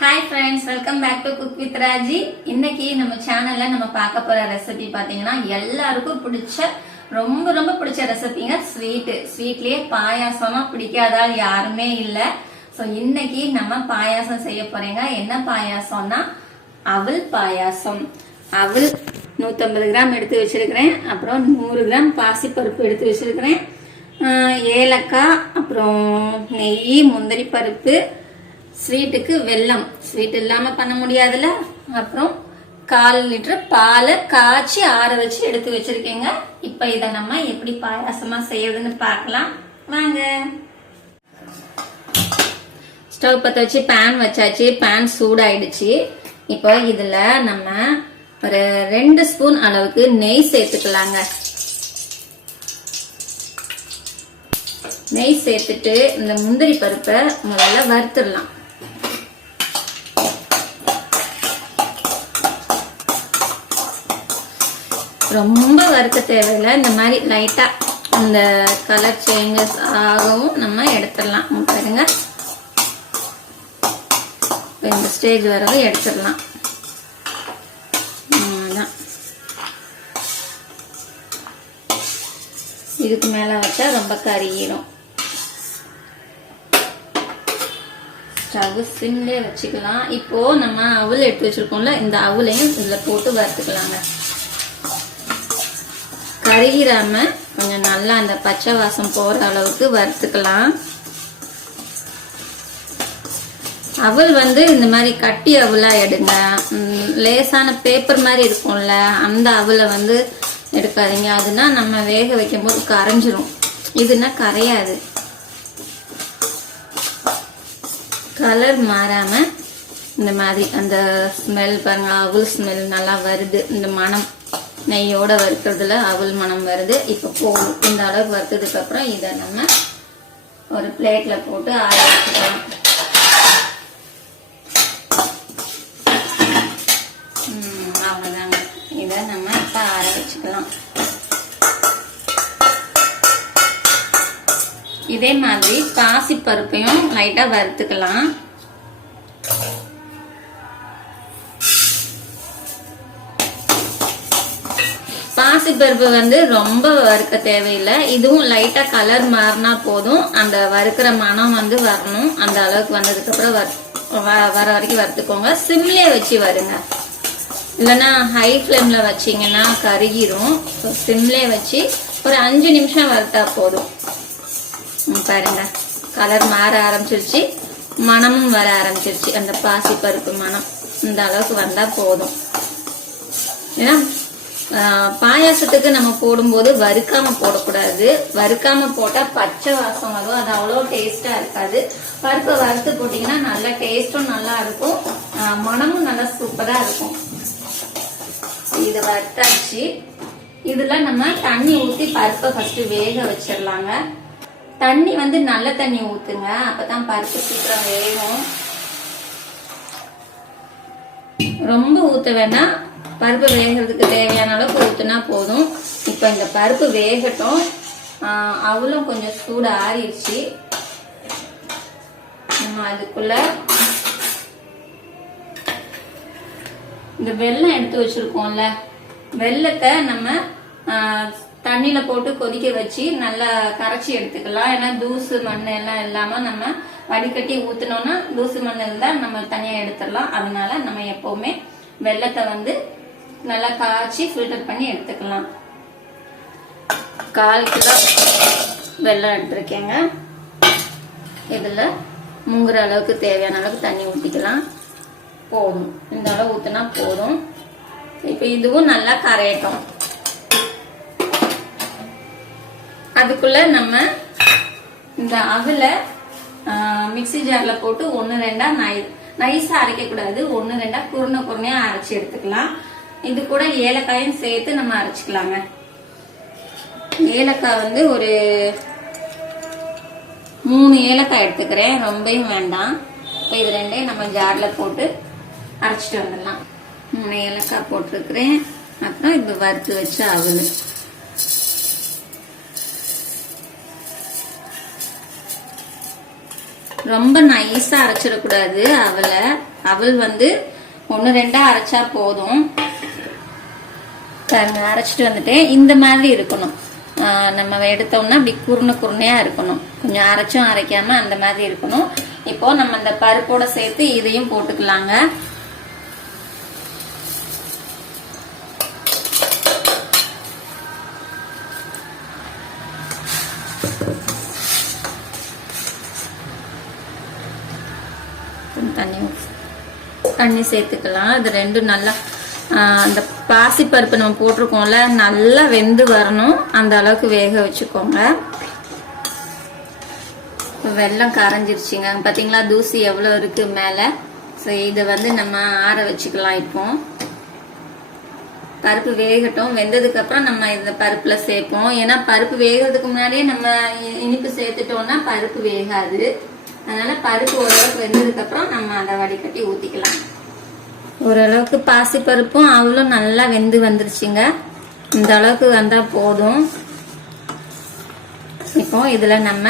Hi friends welcome back to cook with Raji இன்னைக்கு நம்ம சேனல்ல நம்ம பார்க்க போற ரெசிபி பாத்தீங்கன்னா எல்லாருக்கும் பிடிச்ச ரொம்ப ரொம்ப பிடிச்ச ரெசிபிங்க ஸ்வீட் ஸ்வீட்லயே பாயாசமா பிடிக்காதால் யாருமே இல்ல. ஸோ இன்னைக்கு நம்ம பாயாசம் செய்ய போறீங்க. என்ன பாயாசம்னா அவல் பாயாசம். அவல் 150 கிராம் எடுத்து வச்சிருக்கிறேன். அப்புறம் நூறு கிராம் பாசிப்பருப்பு எடுத்து வச்சிருக்கிறேன். ஏலக்காய் அப்புறம் நெய் முந்திரி பருப்பு ஸ்வீட்டுக்கு வெல்லம். ஸ்வீட் இல்லாம பண்ண முடியாதுல்ல? அப்புறம் கால் லிட்டர் பாலை காய்ச்சி ஆற வச்சு எடுத்து வச்சிருக்கேங்க. இப்ப இதை நம்ம எப்படி பாயாசமா செய்யறதுன்னு பார்க்கலாம். வாங்க. ஸ்டவ் பற்ற வச்சு பேன் வச்சாச்சு. பேன் சூடாயிடுச்சு. இப்போ இதுல நம்ம ஒரு ரெண்டு ஸ்பூன் அளவுக்கு நெய் சேர்த்துக்கலாங்க. நெய் சேர்த்துட்டு இந்த முந்திரி பருப்பை முதல்ல வறுத்துடலாம். ரொம்ப வறுக்க தேவையில்லை. இந்த மாதிரி லைட்டாக இந்த கலர் சேஞ்சஸ் ஆகவும் நம்ம எடுத்துடலாம். பாருங்க. இந்த ஸ்டேஜ் வரவும் எடுத்துடலாம். இதுக்கு மேல வச்சா ரொம்ப கருகிடும் ஸ்டவ் சிம்லே வச்சுக்கலாம். இப்போ நம்ம அவுல் எடுத்து வச்சிருக்கோம்ல இந்த அவுலையும் இதுல போட்டு வறுத்துக்கலாங்க. கருகிராம கொஞ்சம் நல்லா அந்த பச்சை வாசம் போற அளவுக்கு வறுத்துக்கலாம். அவள் வந்து இந்த மாதிரி கட்டி அவலாக எடுங்க. லேசான பேப்பர் மாதிரி இருக்கும்ல அந்த அவலை வந்து எடுக்காதீங்க. அதுனா நம்ம வேக வைக்கும் போது கரைஞ்சிரும். இதுனா கரையாது. கலர் மாறாம இந்த மாதிரி அந்த ஸ்மெல் பாருங்க அவல் ஸ்மெல் நல்லா வருது. இந்த மனம் நெய்யோட வறுக்கிறதுல அவல் மனம் வருது. இப்போ போகும் இந்த அளவுக்கு வறுத்ததுக்கு அப்புறம் இதை நம்ம ஒரு பிளேட்ல போட்டு ஆற வச்சுக்கலாம். அவ்வளோதாங்க இதை நம்ம இப்போ ஆற வச்சுக்கலாம். இதே மாதிரி பாசி பருப்பையும் லைட்டா வறுத்துக்கலாம். பாசி பருப்பு வந்து ரொம்ப வறுக்க தேவையில்லை. இதுவும் லைட்டா கலர் மாறினா போதும். அந்த வறுக்கிற மனம் வந்து வரணும். அந்த அளவுக்கு வந்ததுக்கு அப்புறம் வ- வர வரைக்கும் வறுத்துக்கோங்க. சிம்லே வச்சு வருங்க. இல்லைன்னா ஹை ஃப்ளேம்ல வச்சீங்கன்னா கருகிரும். ஸோ சிம்லே வச்சு ஒரு அஞ்சு நிமிஷம் வறுத்தா போதும். ம், பாருங்க. கலர் மாற ஆரம்பிச்சிருச்சு. மனமும் வர ஆரம்பிச்சிருச்சு. அந்த பாசி பருப்பு மனம் இந்த அளவுக்கு வந்தா போதும். ஏன்னா பாயாசத்துக்கு நம்ம போடும்போது வறுக்காம போடக்கூடாது. வறுக்காம போட்டா பச்சை வாசம் வரும். அது அவ்வளோ டேஸ்டா இருக்காது. பருப்பை வறுத்து போட்டீங்கன்னா நல்ல டேஸ்டும் நல்லா இருக்கும். மனமும் நல்லா சூப்பரா இருக்கும். இது வறுத்தாச்சு. இதுல நம்ம தண்ணி ஊத்தி பருப்பை ஃபர்ஸ்ட் வேக வச்சிடலாங்க. தண்ணி வந்து நல்ல தண்ணி ஊத்துங்க. அப்பதான் பருப்பு சீக்கிரம் வேகும். ரொம்ப ஊத்த வேண்டாம். பருப்பு வேகிறதுக்கு தேவையான அளவுக்கு ஊற்றுனா போதும். இப்போ இந்த பருப்பு வேகட்டும். அவளும் கொஞ்சம் சூடு ஆறிடுச்சு. நம்ம அதுக்குள்ள இந்த வெல்லம் எடுத்து வச்சிருக்கோம்ல வெல்லத்தை நம்ம தண்ணியில போட்டு கொதிக்க வச்சு நல்லா கரைச்சி எடுத்துக்கலாம். ஏன்னா தூசு மண் எல்லாம் இல்லாம நம்ம வடிகட்டி ஊத்தினோம்னா தூசு மண் இருந்தா நம்ம தனியா எடுத்துடலாம். அதனால நம்ம எப்பவுமே வெல்லத்தை வந்து நல்லா காய்ச்சி ஃபில்டர் பண்ணி எடுத்துக்கலாம். கால் கிலோ வெள்ளம் எடுத்துருக்கேங்க. இதில் முங்குற அளவுக்கு தேவையான அளவுக்கு தண்ணி ஊற்றிக்கலாம் போதும். இந்த அளவு ஊற்றினா போதும். இப்போ இதுவும் நல்லா கரையட்டும். அதுக்குள்ள நம்ம இந்த அவலை மிக்ஸி ஜாரில் போட்டு ஒன்று ரெண்டாக நை நைஸாக அரைக்கக்கூடாது. ஒன்று ரெண்டாக குருணை குருணையாக அரைச்சி எடுத்துக்கலாம். இது கூட ஏலக்காயும் சேர்த்து நம்ம அரைச்சிக்கலாங்க. ஏலக்காய் வந்து ஒரு மூணு ஏலக்காய் எடுத்துக்கிறேன். ரொம்பவும் வேண்டாம். இப்போ இது ரெண்டையும் நம்ம ஜாரில் போட்டு அரைச்சிட்டு வந்துடலாம். மூணு ஏலக்காய் போட்டிருக்கிறேன். அப்புறம் இப்போ வறுத்து வச்சு அவல் ரொம்ப நைஸாக அரைச்சிடக்கூடாது அவளை அவள் வந்து ஒன்று ரெண்டாக அரைச்சா போதும். பாருங்க அரைச்சிட்டு வந்துட்டேன் இந்த மாதிரி இருக்கணும். நம்ம எடுத்தோம்னா அப்படி குருணை குருணையா இருக்கணும். கொஞ்சம் அரைச்சும் அரைக்காம அந்த மாதிரி இருக்கணும். இப்போ நம்ம இந்த பருப்போட சேர்த்து இதையும் போட்டுக்கலாங்க. தண்ணி தண்ணி சேர்த்துக்கலாம். இது ரெண்டும் நல்லா அந்த பாசிப்பருப்பு நம்ம போட்டிருக்கோம்ல நல்லா வெந்து வரணும். அந்த அளவுக்கு வேக வச்சுக்கோங்க. வெள்ளம் கரைஞ்சிருச்சுங்க. பார்த்தீங்களா தூசி எவ்வளோ இருக்கு மேலே? ஸோ இதை வந்து நம்ம ஆற வச்சுக்கலாம் இப்போ. பருப்பு வேகட்டும். வெந்ததுக்கப்புறம் நம்ம இந்த பருப்பில் சேர்ப்போம். ஏன்னா பருப்பு வேகிறதுக்கு முன்னாடியே நம்ம இனிப்பு சேர்த்துட்டோம்னா பருப்பு வேகாது. அதனால பருப்பு ஓரளவுக்கு வெந்ததுக்கப்புறம் நம்ம அதை வடிகட்டி ஊற்றிக்கலாம் ஓரளவுக்கு பாசிப்பருப்பும் அவ்வளோ நல்லா வெந்து வந்துருச்சுங்க. இந்த அளவுக்கு வந்தால் போதும். இப்போ இதில் நம்ம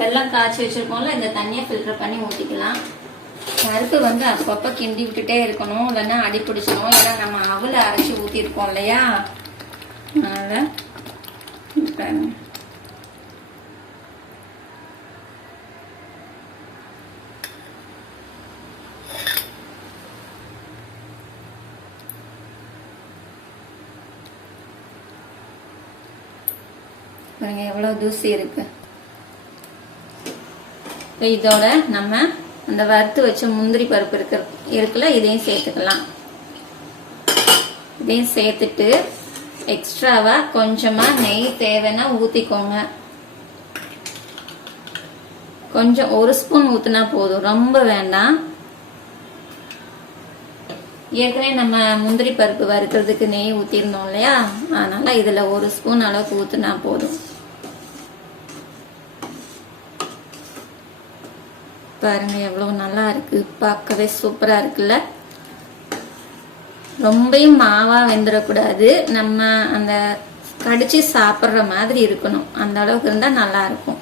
வெள்ளம் காய்ச்சி வச்சிருக்கோம்ல இந்த தண்ணியை ஃபில்டர் பண்ணி ஊற்றிக்கலாம் பருப்பு வந்து அப்பப்போ கிண்டி விட்டுட்டே இருக்கணும். இல்லைன்னா அடி பிடிச்சிடும் ஏன்னா நம்ம அவளை அரைச்சி ஊற்றிருக்கோம் இல்லையா? அதனால் பாருங்க. எவ்வளோ எவ்வளவு தூசி இருக்கு. இதோட நம்ம அந்த வறுத்து வச்ச முந்திரி பருப்பு இருக்கு இருக்குல்ல இதையும் சேர்த்துக்கலாம். இதையும் சேர்த்துட்டு எக்ஸ்ட்ராவா கொஞ்சமா நெய் தேவைன்னா ஊத்திக்கோங்க. கொஞ்சம் ஒரு ஸ்பூன் ஊத்துனா போதும் ரொம்ப வேண்டாம். ஏற்கனவே நம்ம முந்திரி பருப்பு வறுக்கிறதுக்கு நெய் ஊத்திருந்தோம் இல்லையா? அதனால இதுல ஒரு ஸ்பூன் அளவுக்கு ஊத்துனா போதும். பாருங்க எவ்வளவு நல்லா இருக்கு. பார்க்கவே சூப்பரா இருக்குல்ல? ரொம்பையும் மாவா வெந்துடக்கூடாது நம்ம அந்த கடிச்சு சாப்பிடுற மாதிரி இருக்கணும். அந்த அளவுக்கு இருந்தா நல்லா இருக்கும்.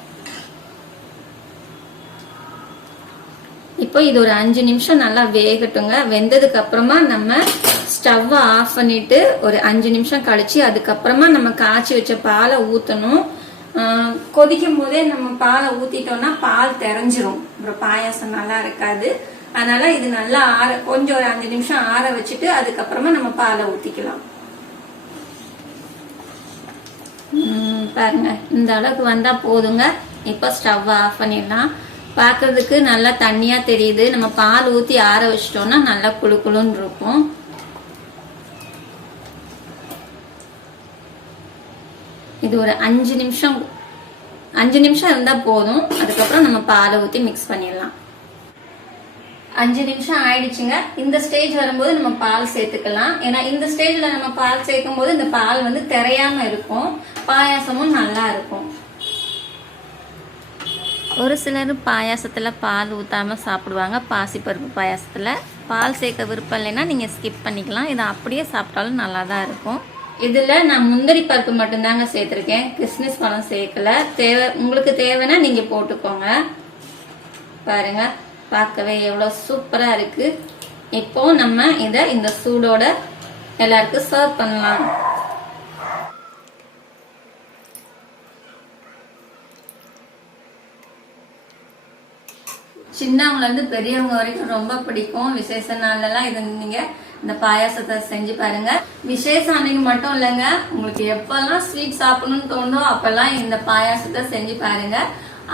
இப்போ இது ஒரு அஞ்சு நிமிஷம் நல்லா வேகட்டுங்க. வெந்ததுக்கு அப்புறமா நம்ம ஸ்டவ்வை ஆஃப் பண்ணிட்டு ஒரு அஞ்சு நிமிஷம் கழிச்சு அதுக்கப்புறமா நம்ம காய்ச்சி வச்ச பாலை ஊத்தணும். கொதிக்கும் போதே நம்ம பாலை ஊத்திட்டோம்னா பால் தெரிஞ்சிரும். அப்புறம் பாயாசம் நல்லா இருக்காது. அதனால இது நல்லா ஆற கொஞ்சம் ஒரு அஞ்சு நிமிஷம் ஆற வச்சுட்டு அதுக்கப்புறமா நம்ம பாலை ஊத்திக்கலாம். பாருங்க. இந்த அளவுக்கு வந்தா போதுங்க. இப்போ ஸ்டவ் ஆஃப் பண்ணிடலாம். பார்க்கறதுக்கு நல்லா தண்ணியா தெரியுது. நம்ம பால் ஊத்தி ஆற வச்சிட்டோம்னா நல்லா குளு குளுன்னு இருக்கும். இது ஒரு அஞ்சு நிமிஷம் அஞ்சு நிமிஷம் இருந்தா போதும். அதுக்கப்புறம் நம்ம பாலை ஊத்தி மிக்ஸ் பண்ணிடலாம். அஞ்சு நிமிஷம் ஆயிடுச்சுங்க. இந்த ஸ்டேஜ் வரும்போது நம்ம பால் சேர்த்துக்கலாம். ஏன்னா இந்த ஸ்டேஜ்ல நம்ம பால் சேர்க்கும் போது இந்த பால் வந்து திரையாம இருக்கும். பாயாசமும் நல்லா இருக்கும். ஒரு சிலர் பாயாசத்தில் பால் ஊற்றாமல் சாப்பிடுவாங்க. பாசிப்பருப்பு பாயாசத்தில். பால் சேர்க்க விருப்பம் இல்லைன்னா நீங்கள் ஸ்கிப் பண்ணிக்கலாம். இதை அப்படியே சாப்பிட்டாலும் நல்லா தான் இருக்கும். இதில் நான் முந்திரி பருப்பு மட்டும்தாங்க சேர்த்துருக்கேன். கிஸ்மிஸ் பழம் சேர்க்கல. தேவை உங்களுக்கு தேவைன்னா நீங்கள் போட்டுக்கோங்க. பாருங்க பார்க்கவே எவ்வளோ சூப்பராக இருக்கு. இப்போ நம்ம இதை இந்த சூடோட எல்லாருக்கும் சர்வ் பண்ணலாம். சின்னவங்கலேருந்து பெரியவங்க வரைக்கும் ரொம்ப பிடிக்கும். விசேஷ நாள்லாம் இது நீங்கள் இந்த பாயாசத்தை செஞ்சு பாருங்க. விசேஷம் அன்னைக்கு மட்டும் இல்லைங்க உங்களுக்கு எப்பெல்லாம் ஸ்வீட் சாப்பிடணும்னு தோணும் அப்பெல்லாம் இந்த பாயாசத்தை செஞ்சு பாருங்க.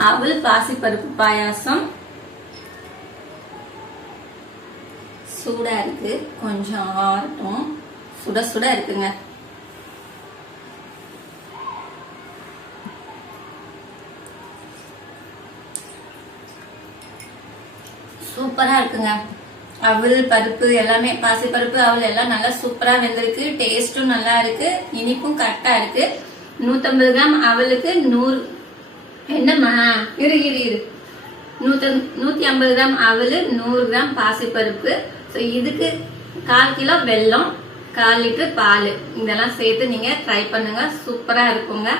அவள் பாசிப்பருப்பு பாயாசம். சூடா இருக்கு கொஞ்சம் ஆறட்டும். சுட சுட இருக்குங்க. சூப்பரா இருக்குங்க. அவள் பருப்பு எல்லாமே பாசி பருப்பு எல்லாம் நல்லா சூப்பரா வெந்திருக்கு. டேஸ்டும் நல்லா இருக்கு. இனிப்பும் கரெக்டா இருக்கு. நூத்தம்பது கிராம் அவலுக்கு நூறு என்னம்மா? இரு இரு இரு. நூத்த நூத்தி ஐம்பது கிராம் அவல் நூறு கிராம் பாசிப்பருப்பு ஸோ இதுக்கு கால் கிலோ வெல்லம் கால் லிட்டர் பால். இதெல்லாம் சேர்த்து நீங்க ட்ரை பண்ணுங்க. சூப்பரா இருக்குங்க.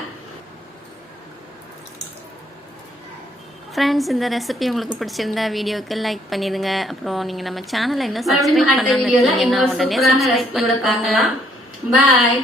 ஃப்ரெண்ட்ஸ் இந்த ரெசிபி உங்களுக்கு பிடிச்சிருந்தா வீடியோக்கு லைக் பண்ணிடுங்க. அப்புறம் நீங்கள் நம்ம சேனலை இன்னும் சப்ஸ்கிரைப் பண்ணாமல் உடனே சப்ஸ்கிரைப் பண்ணிக்கோங்க. பாய்